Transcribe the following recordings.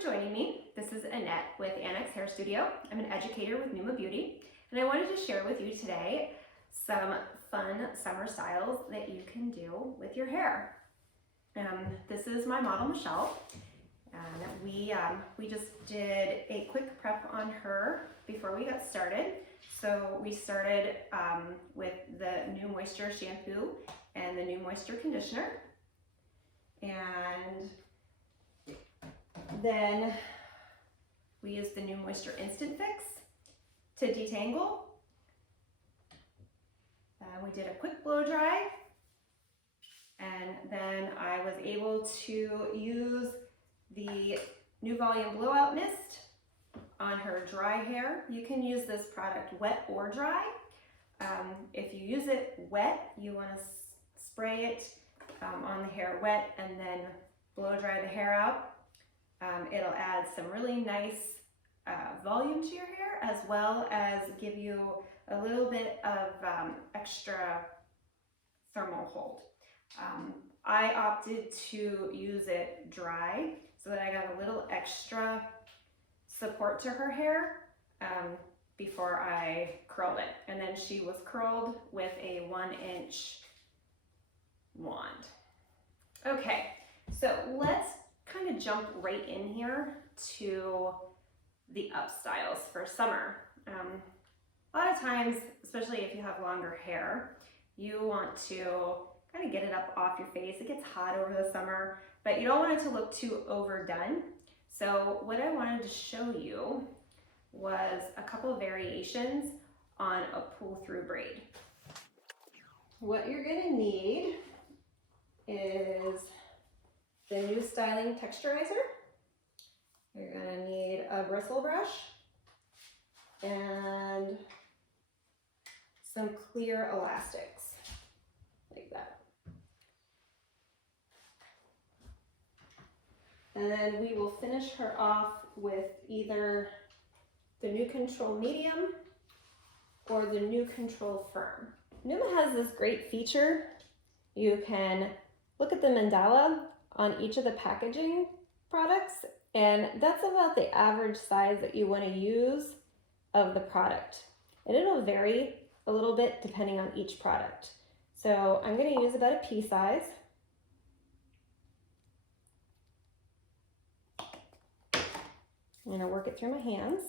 for joining me. This is Annette with Annex Hair Studio. I'm an educator with Numa Beauty, and I wanted to share with you today some fun summer styles that you can do with your hair. This is my model, Michelle. We just did a quick prep on her before we got started. So we started with the New Moisture shampoo and the New Moisture conditioner. And then we used the New Moisture Instant Fix to detangle. We did a quick blow dry. And then I was able to use the New Volume Blowout Mist on her dry hair. You can use this product wet or dry. If you use it wet, you want to spray it on the hair wet and then blow dry the hair out. It'll add some really nice volume to your hair, as well as give you a little bit of extra thermal hold. I opted to use it dry so that I got a little extra support to her hair before I curled it. And then she was curled with a 1-inch wand. Okay, so let's kind of jump right in here to the upstyles for summer. A lot of times, especially if you have longer hair, you want to kind of get it up off your face. It gets hot over the summer, but you don't want it to look too overdone. So what I wanted to show you was a couple of variations on a pull-through braid. What you're gonna need is the neuTube texturizer. You're gonna need a bristle brush and some clear elastics, like that. And then we will finish her off with either the New Control Medium or the New Control Firm. Numa has this great feature. You can look at the mandala on each of the packaging products, and that's about the average size that you want to use of the product. And it'll vary a little bit depending on each product. So I'm going to use about a pea size. I'm going to work it through my hands.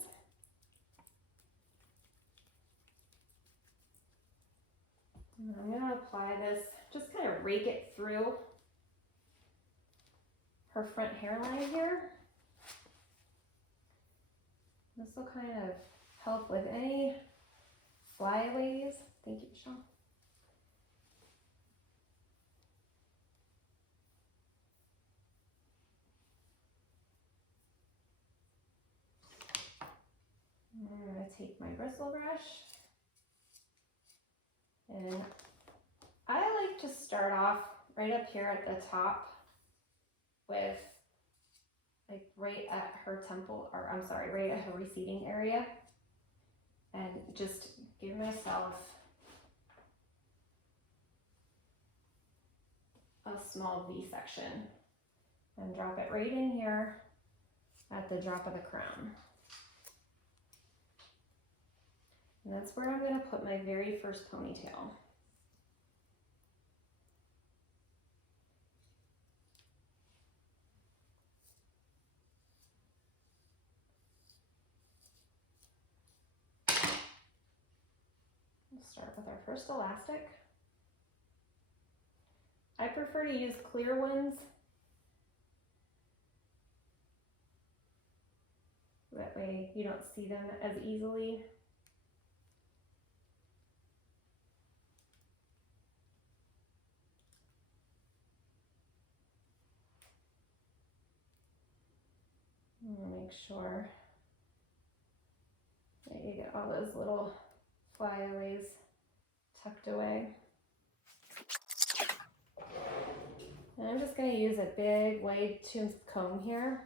And I'm going to apply this, just kind of rake it through her front hairline here. This will kind of help with any flyaways. Thank you, Michelle. I'm going to take my bristle brush, and I like to start off right up here at the top with like right at her temple, or I'm sorry, right at her receding area, and just give myself a small V section and drop it right in here at the drop of the crown. And that's where I'm going to put my very first ponytail. We'll start with our first elastic. I prefer to use clear ones. That way you don't see them as easily. Make sure that you get all those little flyaways tucked away. And I'm just going to use a big wide tooth comb here.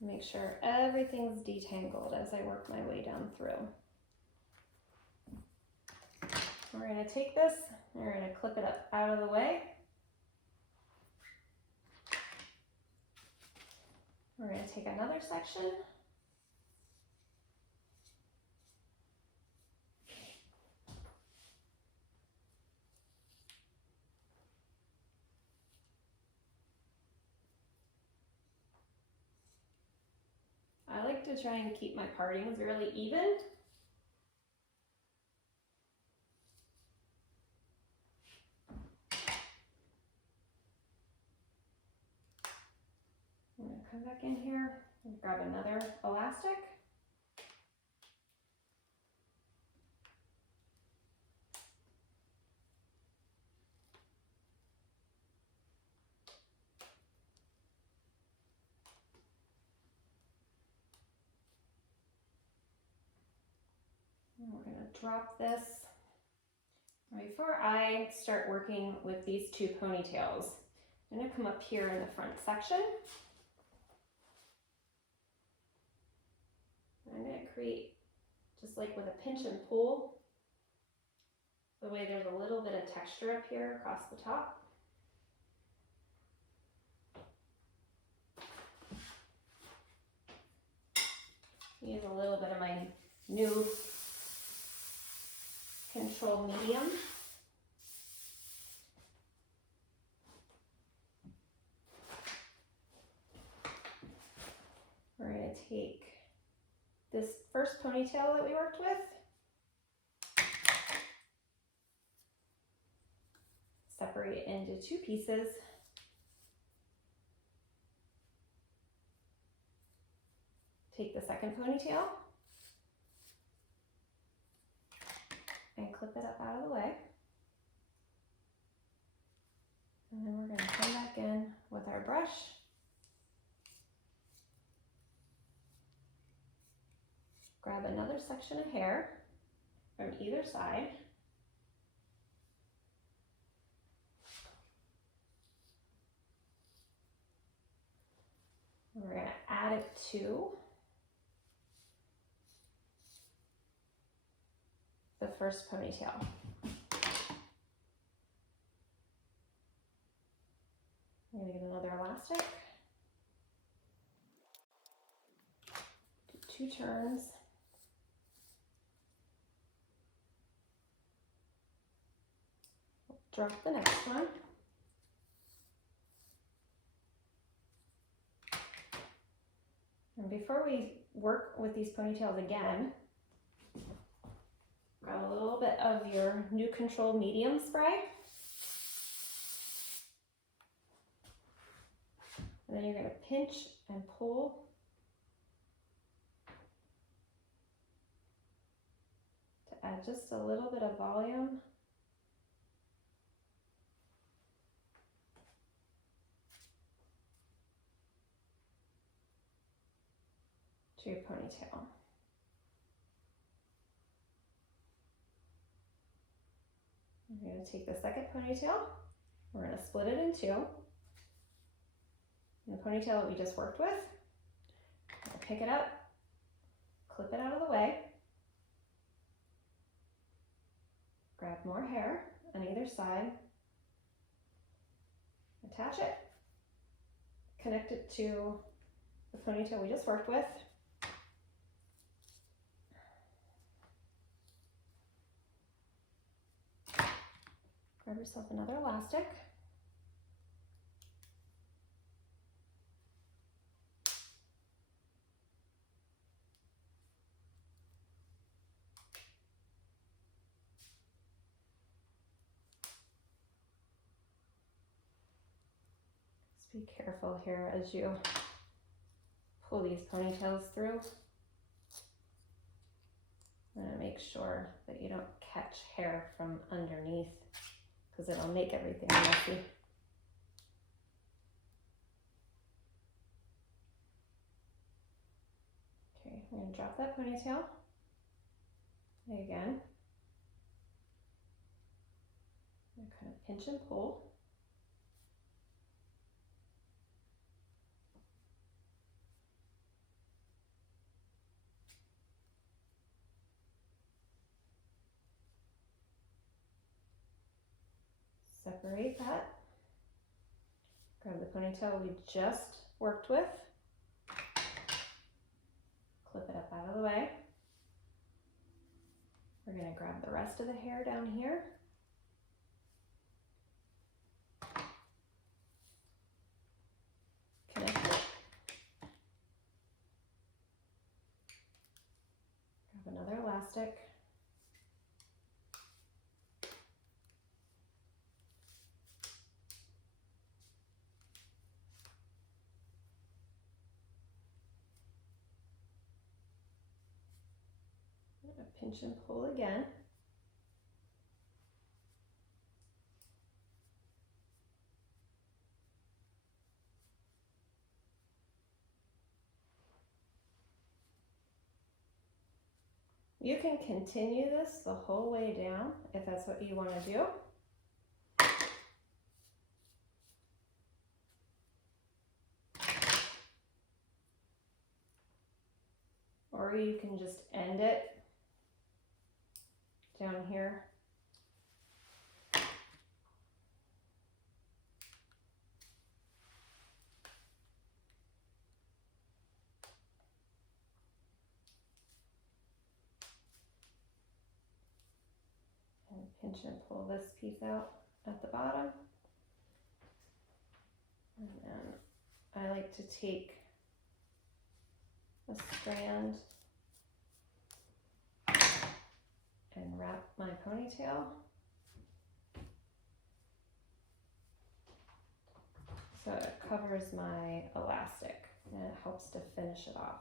Make sure everything's detangled as I work my way down through. We're going to take this, we're going to clip it up out of the way. We're going to take another section. I like to try and keep my partings really even. I'm going to come back in here and grab another elastic. And we're going to drop this. Before I start working with these two ponytails, I'm going to come up here in the front section. I'm going to create, just like with a pinch and pull, the way there's a little bit of texture up here across the top. Use a little bit of my new control medium. We're going to take this first ponytail that we worked with, separate it into two pieces. Take the second ponytail and clip it up out of the way. And then we're going to come back in with our brush. Grab another section of hair from either side. And we're going to add it to the first ponytail. I'm going to get another elastic. Do 2 turns. Drop the next one. And before we work with these ponytails again, grab a little bit of your new control medium spray. And then you're going to pinch and pull to add just a little bit of volume. To your ponytail. We're going to take the second ponytail, we're going to split it in two. And the ponytail that we just worked with, we'll pick it up, clip it out of the way, grab more hair on either side, attach it, connect it to the ponytail we just worked with. Grab yourself another elastic. Just be careful here as you pull these ponytails through. I'm going to make sure that you don't catch hair from underneath, because it'll make everything messy. Okay, we're going to drop that ponytail. Again, I'm going to kind of pinch and pull. separate that. Grab the ponytail we just worked with. Clip it up out of the way. We're going to grab the rest of the hair down here. Connect it. Grab another elastic. Pinch and pull again. You can continue this the whole way down if that's what you want to do. Or you can just end it down here. And pinch and pull this piece out at the bottom. And then I like to take a strand and wrap my ponytail. So it covers my elastic and it helps to finish it off.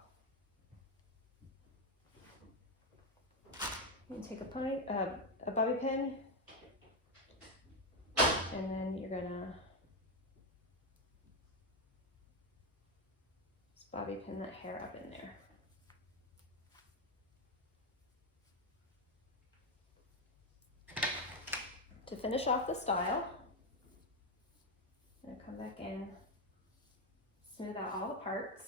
You can take a bobby pin, and then you're gonna just bobby pin that hair up in there. To finish off the style, I'm going to come back in, smooth out all the parts.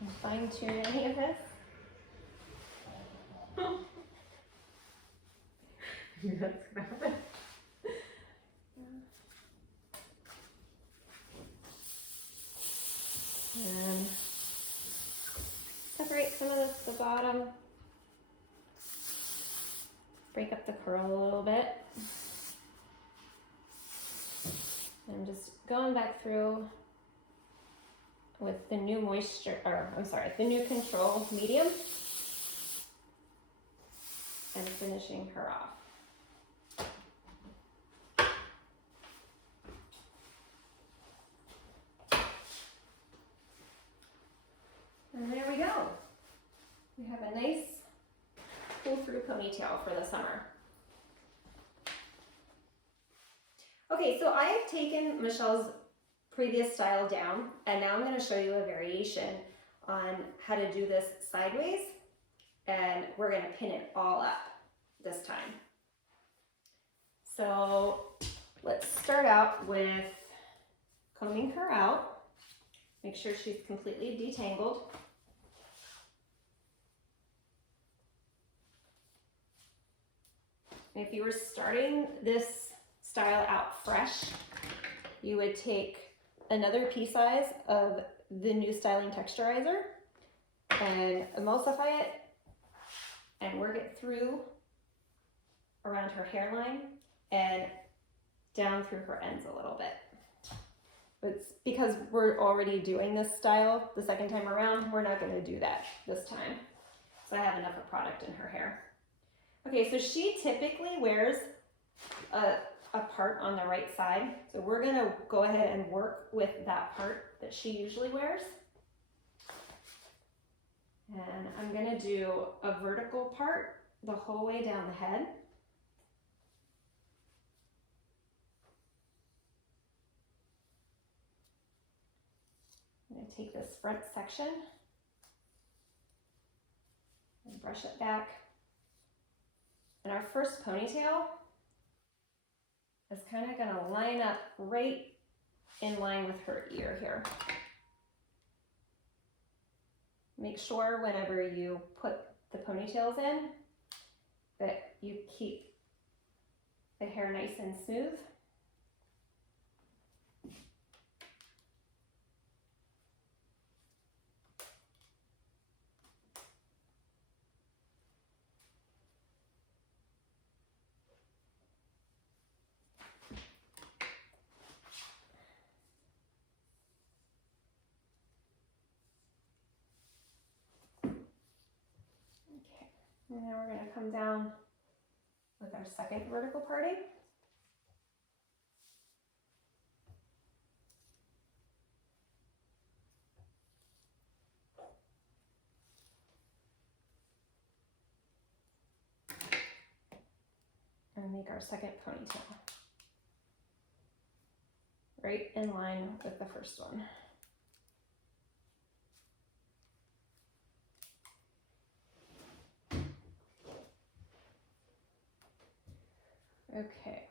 And fine tune any of this. That's gonna happen. And separate some of this at the bottom. Break up the curl a little bit. I'm just going back through with the new the new control medium and finishing her off. And there we go. We have a nice pull-through ponytail for the summer. Okay, so I have taken Michelle's previous style down, and now I'm going to show you a variation on how to do this sideways, and we're going to pin it all up this time. So let's start out with combing her out. Make sure she's completely detangled. If you were starting this style out fresh, you would take another pea size of the neuTube texturizer and emulsify it and work it through around her hairline and down through her ends a little bit. But because we're already doing this style the second time around, we're not going to do that this time. So I have enough of product in her hair. Okay, so she typically wears a part on the right side. So we're going to go ahead and work with that part that she usually wears. And I'm going to do a vertical part the whole way down the head. I'm going to take this front section and brush it back. And our first ponytail is kind of going to line up right in line with her ear here. Make sure whenever you put the ponytails in that you keep the hair nice and smooth. And then we're going to come down with our second vertical parting. And make our second ponytail. Right in line with the first one. Okay,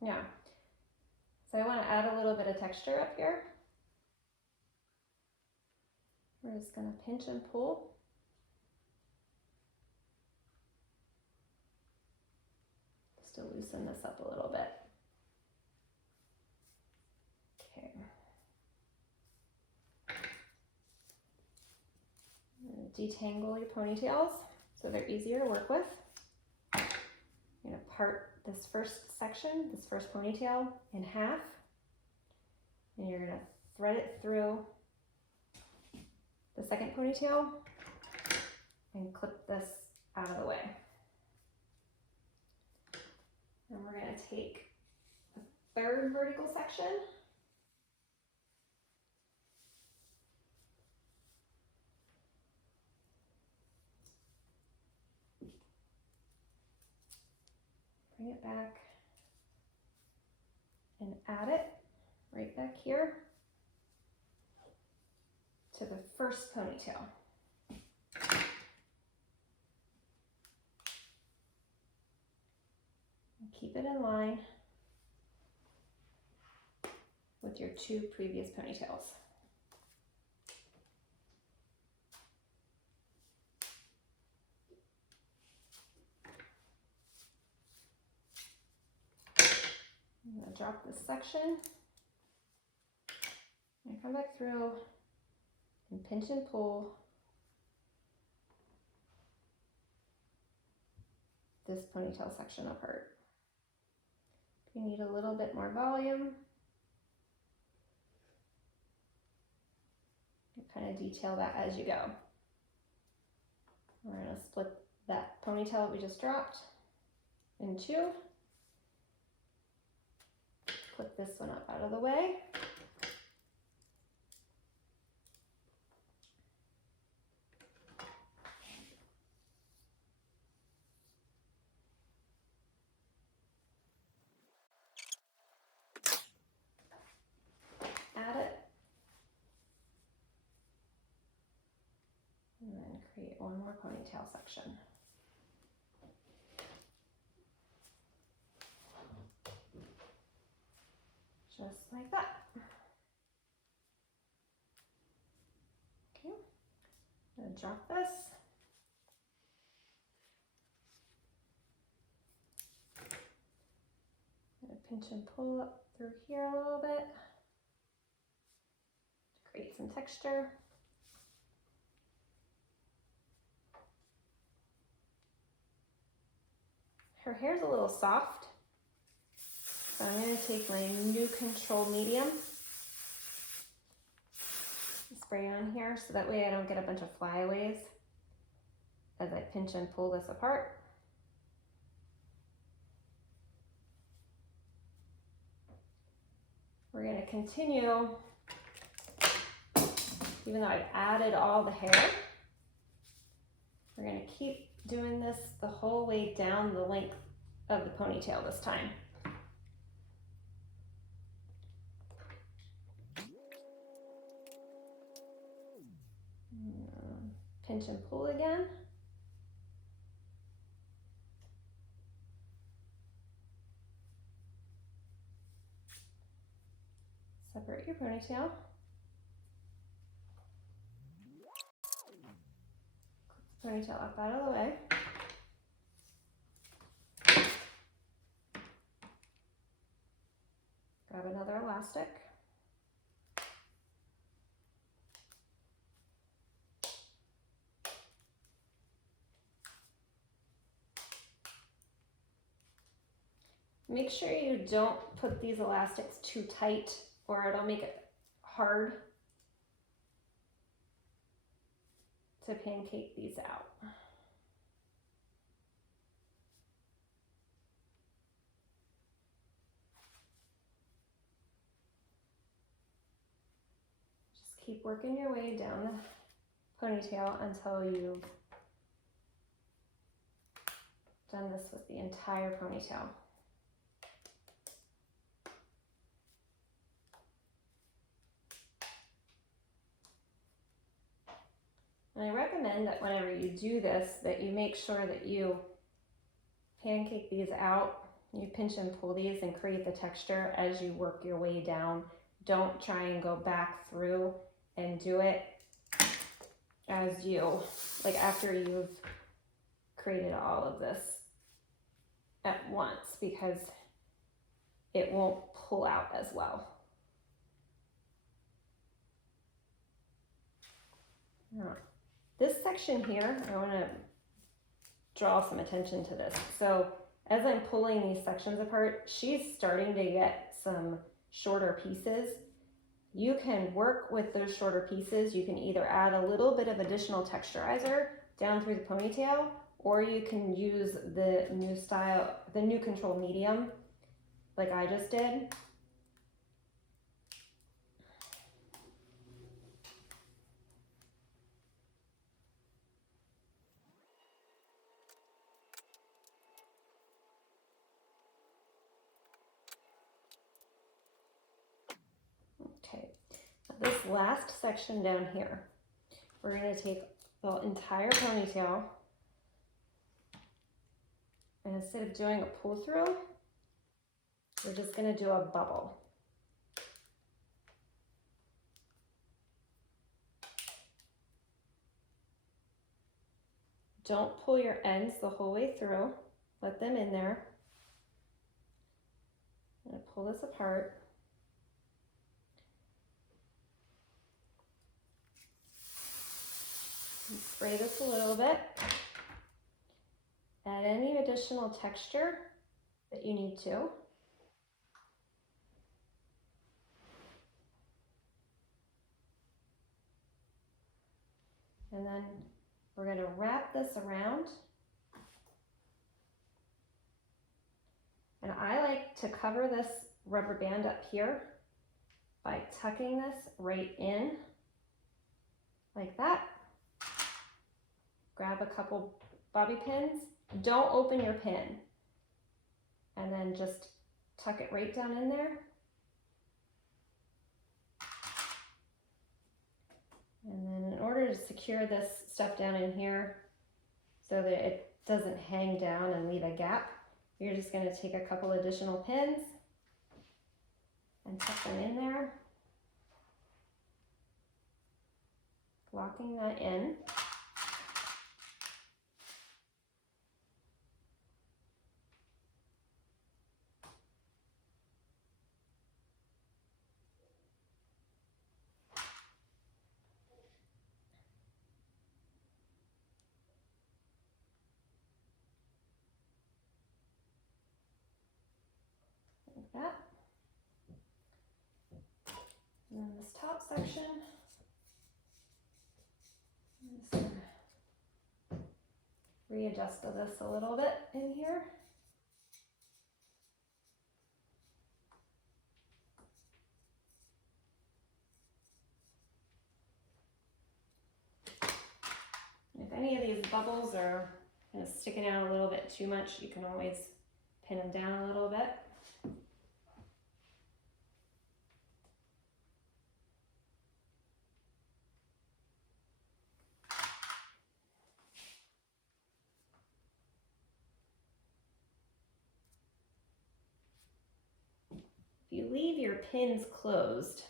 now, so I want to add a little bit of texture up here. We're just going to pinch and pull. Just to loosen this up a little bit. Okay. Detangle your ponytails so they're easier to work with. You're going to part this first section, this first ponytail, in half, and you're going to thread it through the second ponytail and clip this out of the way. And we're going to take the third vertical section bring it back and add it right back here to the first ponytail. And keep it in line with your two previous ponytails. I'm going to drop this section and come back through and pinch and pull this ponytail section apart. If you need a little bit more volume, you kind of detail that as you go. We're going to split that ponytail that we just dropped in two. Clip this one up out of the way. Add it. And then create one more ponytail section. Just like that. Okay, I'm going to drop this. I'm going to pinch and pull up through here a little bit to create some texture. Her hair's a little soft. So I'm going to take my new Control Medium, spray on here so that way I don't get a bunch of flyaways as I pinch and pull this apart. We're going to continue, even though I've added all the hair, we're going to keep doing this the whole way down the length of the ponytail this time. Pinch and pull again. Separate your ponytail. Ponytail up out of the way. Grab another elastic. Make sure you don't put these elastics too tight or it'll make it hard to pancake these out. Just keep working your way down the ponytail until you've done this with the entire ponytail. And I recommend that whenever you do this, that you make sure that you pancake these out. You pinch and pull these and create the texture as you work your way down. Don't try and go back through and do it as you, like after you've created all of this at once, because it won't pull out as well. This section here, I want to draw some attention to this. So as I'm pulling these sections apart, she's starting to get some shorter pieces. You can work with those shorter pieces. You can either add a little bit of additional texturizer down through the ponytail, or you can use the new control medium like I just did. Okay, this last section down here, we're going to take the entire ponytail, and instead of doing a pull through, we're just going to do a bubble. Don't pull your ends the whole way through. Let them in there. I'm going to pull this apart. Spray this a little bit. Add any additional texture that you need to. And then we're going to wrap this around. And I like to cover this rubber band up here by tucking this right in like that. Grab a couple bobby pins. Don't open your pin. And then just tuck it right down in there. And then in order to secure this stuff down in here so that it doesn't hang down and leave a gap, you're just going to take a couple additional pins and tuck them in there, locking that in. Like that. And then this top section, I'm just going to readjust this a little bit in here. If any of these bubbles are kind of sticking out a little bit too much, you can always pin them down a little bit. if you leave your pins closed,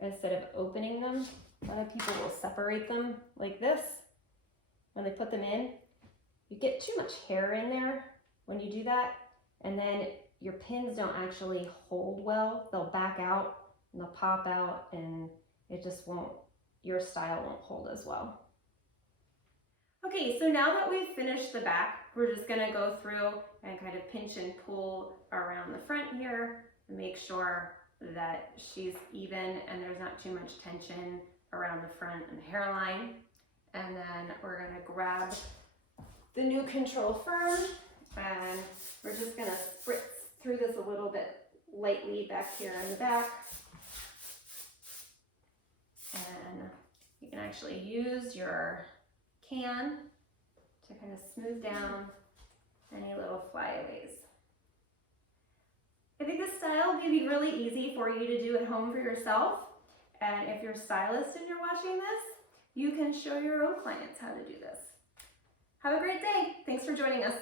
instead of opening them, a lot of people will separate them like this when they put them in. You get too much hair in there when you do that, and then your pins don't actually hold well. They'll back out and they'll pop out, and it just won't, your style won't hold as well. Okay, so now that we've finished the back, we're just gonna go through and kind of pinch and pull around the front here and make sure that she's even and there's not too much tension around the front and the hairline. And then we're gonna grab the new Control Firm and we're just gonna spritz through this a little bit lightly back here in the back. And you can actually use your can to kind of smooth down any little flyaways. I think this style may be really easy for you to do at home for yourself. And if you're a stylist and you're watching this, you can show your own clients how to do this. Have a great day. Thanks for joining us.